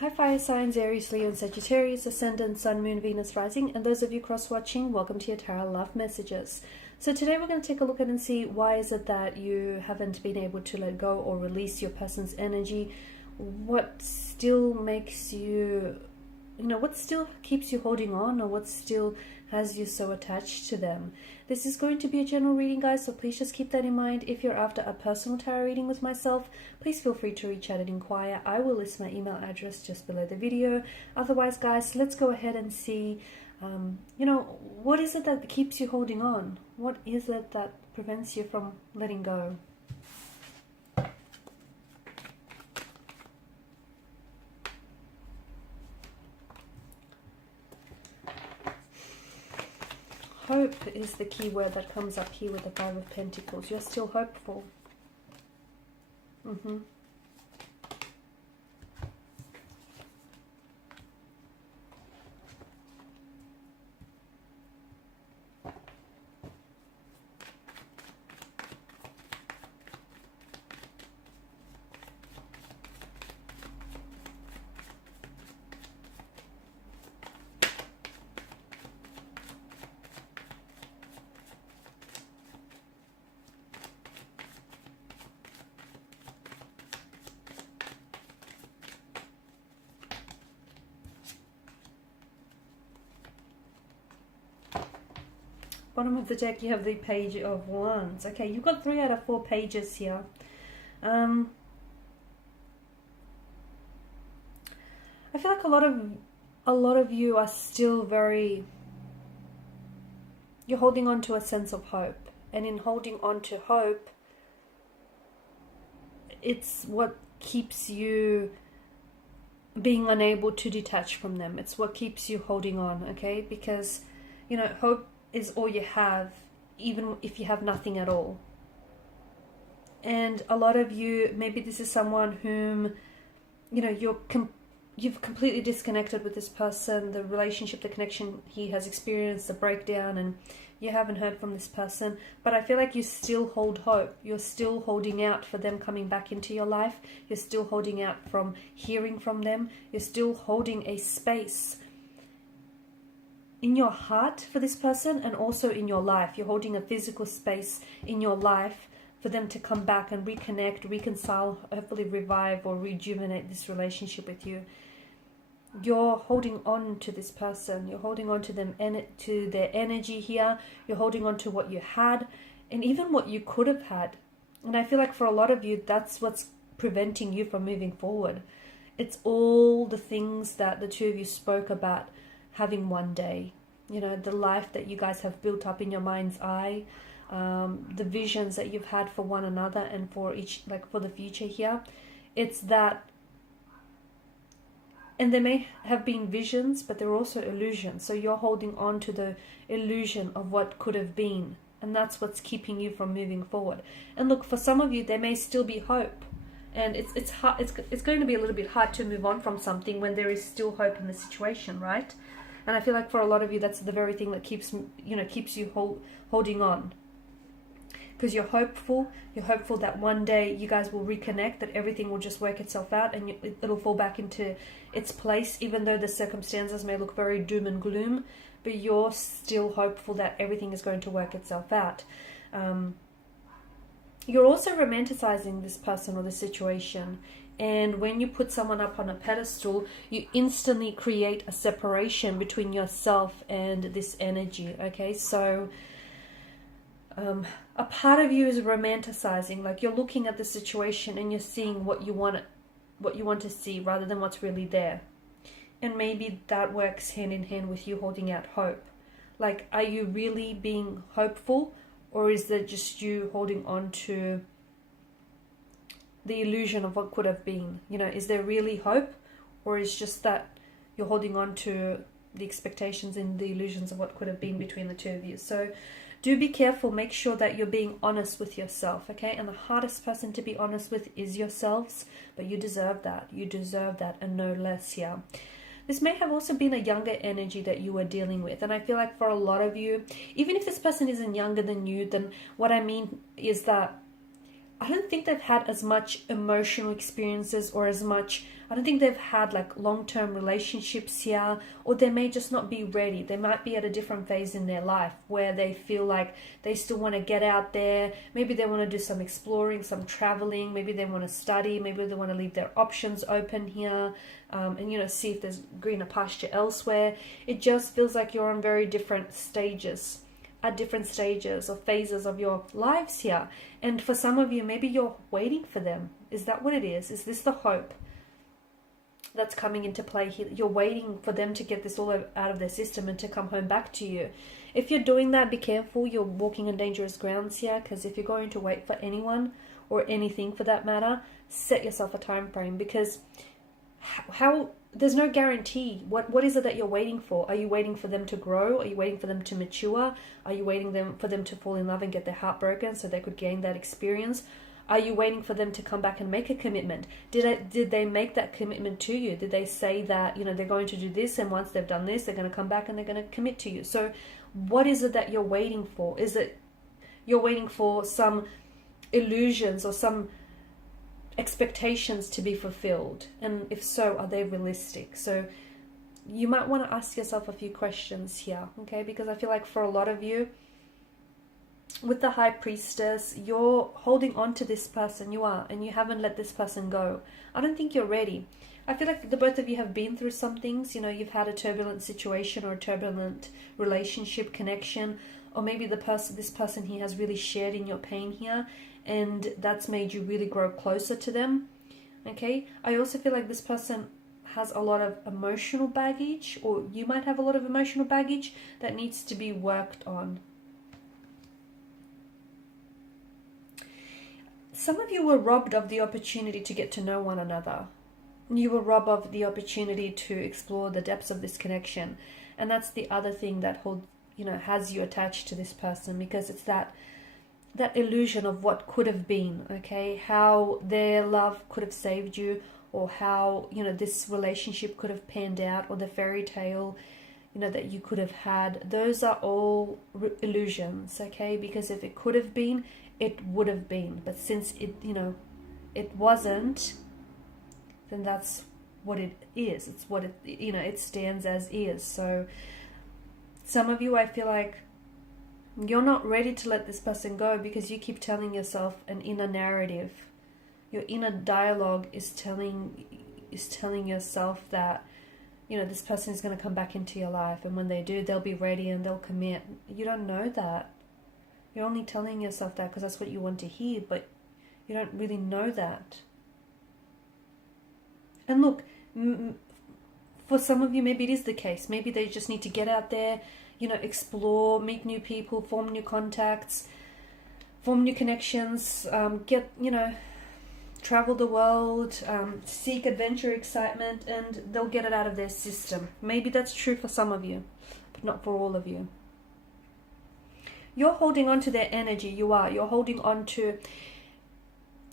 Hi fire signs, Aries, Leo and Sagittarius, Ascendant, Sun, Moon, Venus, Rising, and those of you cross-watching, welcome to your Tarot Love Messages. So today we're going to take a look at and see why is it that you haven't been able to let go or release your person's energy. What still makes you, what still keeps you holding on, or what still has you so attached to them. This is going to be a general reading, guys, so please just keep that in mind. If you're after a personal tarot reading with myself, please feel free to reach out and inquire. I will list my email address just below the video. Otherwise, guys, let's go ahead and see, what is it that keeps you holding on? What is it that prevents you from letting go? Hope is the key word that comes up here with the Five of Pentacles. You're still hopeful. Bottom of the deck, you have the Page of Wands. Okay, you've got 3 out of 4 pages here. I feel like a lot of you are still you're holding on to a sense of hope. And in holding on to hope, it's what keeps you being unable to detach from them. It's what keeps you holding on, okay? Because, hope is all you have, even if you have nothing at all. And a lot of you, maybe this is someone whom, you've completely disconnected with this person, the relationship, the connection he has experienced, the breakdown, and you haven't heard from this person. But I feel like you still hold hope. You're still holding out for them coming back into your life. You're still holding out from hearing from them. You're still holding a space in your heart for this person, and also in your life. You're holding a physical space in your life for them to come back and reconnect, reconcile, hopefully revive or rejuvenate this relationship with you. You're holding on to this person. You're holding on to them, to their energy here. You're holding on to what you had and even what you could have had. And I feel like for a lot of you, that's what's preventing you from moving forward. It's all the things that the two of you spoke about having one day, the life that you guys have built up in your mind's eye, the visions that you've had for one another and for each, for the future here. It's that, and there may have been visions, but they're also illusions. So you're holding on to the illusion of what could have been, and that's what's keeping you from moving forward. And look, for some of you, there may still be hope. And it's hard, it's going to be a little bit hard to move on from something when there is still hope in the situation, right? And I feel like for a lot of you, that's the very thing that keeps you holding on. Because you're hopeful that one day you guys will reconnect, that everything will just work itself out and it'll fall back into its place, even though the circumstances may look very doom and gloom, but you're still hopeful that everything is going to work itself out. You're also romanticizing this person or the situation. And when you put someone up on a pedestal, you instantly create a separation between yourself and this energy, okay? So a part of you is romanticizing, like you're looking at the situation and you're seeing what you want to see rather than what's really there. And maybe that works hand in hand with you holding out hope. Like, are you really being hopeful, or is that just you holding on to the illusion of what could have been? Is there really hope, or is just that you're holding on to the expectations and the illusions of what could have been between the two of you? So do be careful. Make sure that you're being honest with yourself, okay? And the hardest person to be honest with is yourselves, but you deserve that. You deserve that, and no less here. This may have also been a younger energy that you were dealing with. And I feel like for a lot of you, even if this person isn't younger than you, then what I mean is that I don't think they've had as much emotional experiences or as much, I don't think they've had like long-term relationships here, or they may just not be ready. They might be at a different phase in their life where they feel like they still want to get out there. Maybe they want to do some exploring, some traveling. Maybe they want to study. Maybe they want to leave their options open here, and, you know, see if there's greener pasture elsewhere. It just feels like you're on very different stages, at different stages or phases of your lives here. And for some of you, maybe you're waiting for them. Is that what it is? Is this the hope that's coming into play here? You're waiting for them to get this all out of their system and to come home back to you. If you're doing that, be careful. You're walking on dangerous grounds here, because if you're going to wait for anyone or anything for that matter, set yourself a time frame, because how there's no guarantee. What is it that you're waiting for? Are you waiting for them to grow? Are you waiting for them to mature? Are you waiting for them to fall in love and get their heart broken so they could gain that experience? Are you waiting for them to come back and make a commitment? Did they make that commitment to you? Did they say that, you know, they're going to do this, and once they've done this, they're going to come back and they're going to commit to you? So what is it that you're waiting for? Is it you're waiting for some illusions or some expectations to be fulfilled? And if so, are they realistic? So you might want to ask yourself a few questions here, okay? Because I feel like for a lot of you, with the High Priestess, you're holding on to this person. You are, and you haven't let this person go. I don't think you're ready. I feel like the both of you have been through some things. You know, you've had a turbulent situation or a turbulent relationship connection, or maybe this person here has really shared in your pain here, and that's made you really grow closer to them. Okay, I also feel like this person has a lot of emotional baggage, or you might have a lot of emotional baggage that needs to be worked on. Some of you were robbed of the opportunity to get to know one another. You were robbed of the opportunity to explore the depths of this connection. And that's the other thing that has you attached to this person, because it's that illusion of what could have been, okay? How their love could have saved you, or how, this relationship could have panned out, or the fairy tale, that you could have had. Those are all illusions, okay? Because if it could have been, it would have been. But since it wasn't, then that's what it is. It's what it stands as is. So some of you, I feel like you're not ready to let this person go, because you keep telling yourself an inner narrative. Your inner dialogue is telling yourself that, this person is going to come back into your life, and when they do, they'll be ready and they'll commit. You don't know that. You're only telling yourself that because that's what you want to hear, but you don't really know that. And look, for some of you, maybe it is the case. Maybe they just need to get out there, explore, meet new people, form new contacts, form new connections, travel the world, seek adventure, excitement, and they'll get it out of their system. Maybe that's true for some of you, but not for all of you. You're holding on to their energy.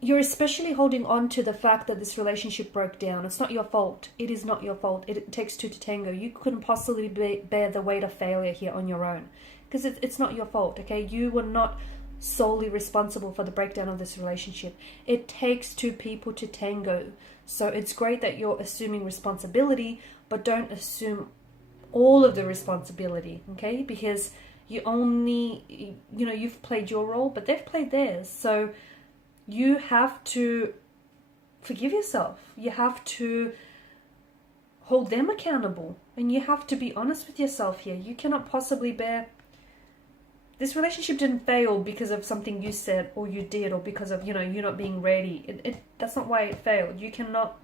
You're especially holding on to the fact that this relationship broke down. It's not your fault. It is not your fault. It takes two to tango. You couldn't possibly bear the weight of failure here on your own, because it's not your fault, okay? You were not solely responsible for the breakdown of this relationship. It takes two people to tango. So it's great that you're assuming responsibility, but don't assume all of the responsibility, okay? Because you only, you've played your role, but they've played theirs. So you have to forgive yourself. You have to hold them accountable, and you have to be honest with yourself here. You cannot possibly bear... This relationship didn't fail because of something you said or you did, or because of, you not being ready. That's not why it failed. You cannot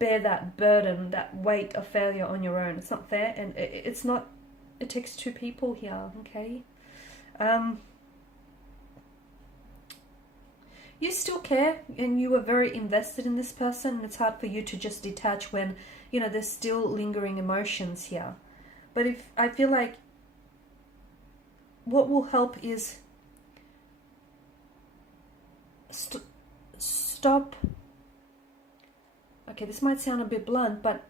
bear that burden, that weight of failure on your own. It's not fair, and it's not... It takes two people here, okay? You still care, and you are very invested in this person, and it's hard for you to just detach when, there's still lingering emotions here. But I feel like what will help is stop. Okay, this might sound a bit blunt, but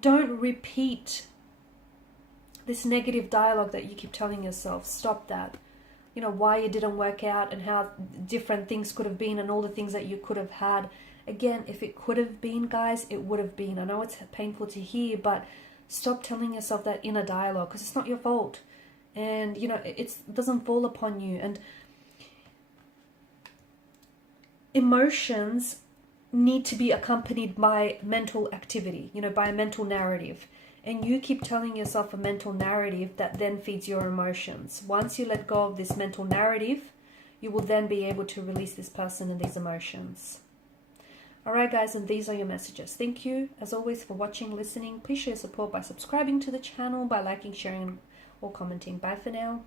don't repeat this negative dialogue that you keep telling yourself. Stop that. you know, why it didn't work out and how different things could have been and all the things that you could have had. Again, if it could have been, guys, it would have been. I know it's painful to hear, but stop telling yourself that inner dialogue, because it's not your fault. And, you know, it doesn't fall upon you. And emotions need to be accompanied by mental activity, you know, by a mental narrative. And you keep telling yourself a mental narrative that then feeds your emotions. Once you let go of this mental narrative, you will then be able to release this person and these emotions. Alright guys, and these are your messages. Thank you, as always, for watching, listening. Please show your support by subscribing to the channel, by liking, sharing, or commenting. Bye for now.